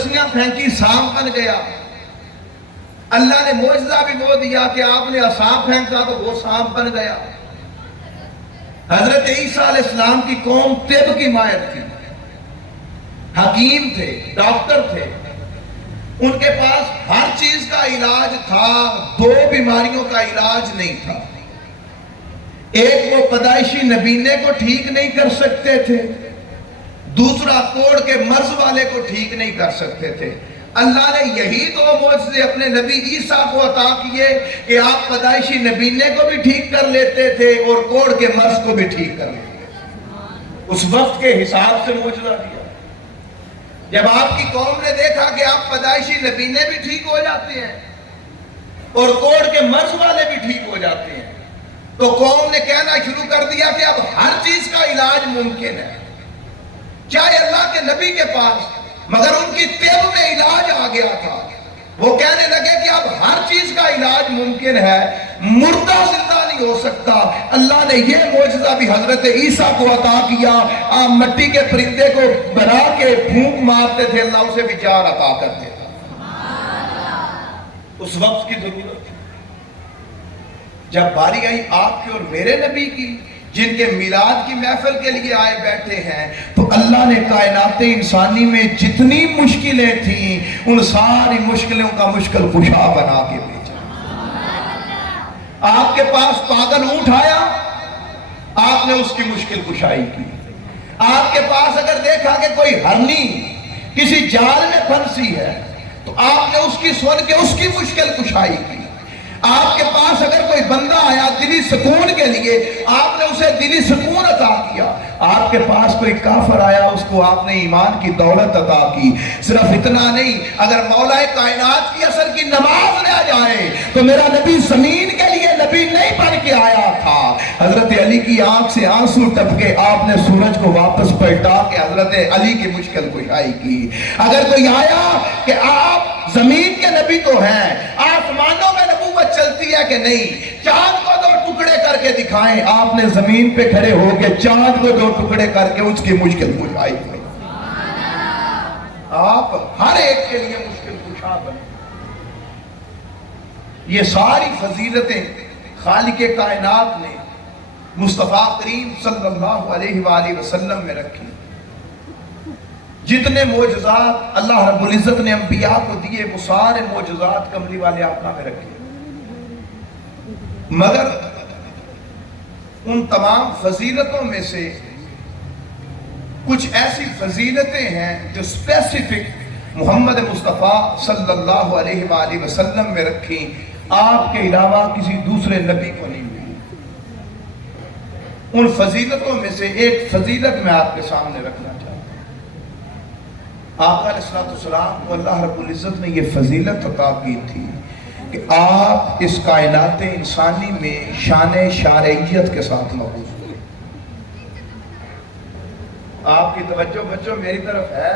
رسیاں پھینکی سانپ بن گیا. اللہ نے معجزہ بھی وہ دیا کہ آپ نے سانپ پھینکا تو وہ سانپ بن گیا. حضرت عیسیٰ علیہ السلام کی قوم طب کی ماہر تھی, حکیم تھے, ڈاکٹر تھے. ان کے پاس ہر چیز کا علاج تھا, دو بیماریوں کا علاج نہیں تھا. ایک وہ پیدائشی نبینے کو ٹھیک نہیں کر سکتے تھے, دوسرا کوڑ کے مرض والے کو ٹھیک نہیں کر سکتے تھے. اللہ نے یہی دو معجزے اپنے نبی عیسیٰ کو عطا کیے کہ آپ پیدائشی نبینے کو بھی ٹھیک کر لیتے تھے اور کوڑ کے مرض کو بھی ٹھیک کر لیتے تھے. اس وقت کے حساب سے معجزہ دیا. جب آپ کی قوم نے دیکھا کہ آپ پیدائشی نبینے بھی ٹھیک ہو جاتے ہیں اور کوڑ کے مرض والے بھی ٹھیک ہو جاتے ہیں, تو قوم نے کہنا شروع کر دیا کہ اب ہر چیز کا علاج ممکن ہے. چاہے اللہ کے نبی کے پاس, مگر ان کی طب میں علاج آ گیا تھا. وہ کہنے لگے کہ اب ہر چیز کا علاج ممکن ہے, مردہ زندہ نہیں ہو سکتا. اللہ نے یہ معجزہ بھی حضرت عیسیٰ کو عطا کیا. آپ مٹی کے پرندے کو بنا کے پھونک مارتے تھے, اللہ اسے بھی جان عطا کر دیتا. اس وقت کی ضرورت تھی. جب باری آئی آپ کے اور میرے نبی کی, جن کے میلاد کی محفل کے لیے آئے بیٹھے ہیں, تو اللہ نے کائنات انسانی میں جتنی مشکلیں تھیں ان ساری مشکلوں کا مشکل کشا بنا کے بھیجا. آپ کے پاس پاگل اونٹ آیا, آپ نے اس کی مشکل کشائی کی. آپ کے پاس اگر دیکھا کہ کوئی ہرنی کسی جال میں پھنسی ہے تو آپ نے اس کی سن کے اس کی مشکل کشائی کی. آپ کے پاس اگر کوئی بندہ آیا دلی سکون کے لیے, آپ نے اسے دلی سکون عطا کیا. آپ کے پاس کوئی کافر آیا, اس کو آپ نے ایمان کی دولت عطا کی. صرف اتنا نہیں, اگر مولا کائنات کی اثر کی نماز لے جائے تو میرا نبی زمین کے لیے نبی نہیں بن کے آیا تھا. حضرت علی کی آنکھ سے آنسو ٹپکے, آپ نے سورج کو واپس پلٹا کے حضرت علی کی مشکل کشائی کی. اگر کوئی آیا کہ آپ زمین کے نبی تو ہیں, آسمانوں میں نبوت چلتی ہے کہ نہیں, چاند کو دو ٹکڑے کر کے دکھائیں, آپ نے زمین پہ کھڑے ہو کے چاند کو دو ٹکڑے کر کے اس کی مشکل کشائی کی. آپ ہر ایک کے لیے مشکل کشا بنے. یہ ساری فضیلتیں خالق کائنات نے مصطفیٰ کریم صلی اللہ علیہ وآلہ وسلم میں رکھی. جتنے معجزات اللہ رب العزت نے انبیاء کو دیے وہ سارے معجزات کملی والے آقا میں رکھے, مگر ان تمام فضیلتوں میں سے کچھ ایسی فضیلتیں ہیں جو اسپیسیفک محمد مصطفیٰ صلی اللہ علیہ وآلہ وسلم میں رکھی, آپ کے علاوہ کسی دوسرے نبی کو نہیں ملی. ان فضیلتوں میں سے ایک فضیلت میں آپ کے سامنے رکھنا چاہتا ہوں. آقا علیہ السلام کو اللہ رب العزت نے یہ فضیلت عطا کی تھی کہ آپ اس کائنات انسانی میں شان شرعیت کے ساتھ محفوظ ہوئے. آپ کی توجہ بچوں میری طرف ہے؟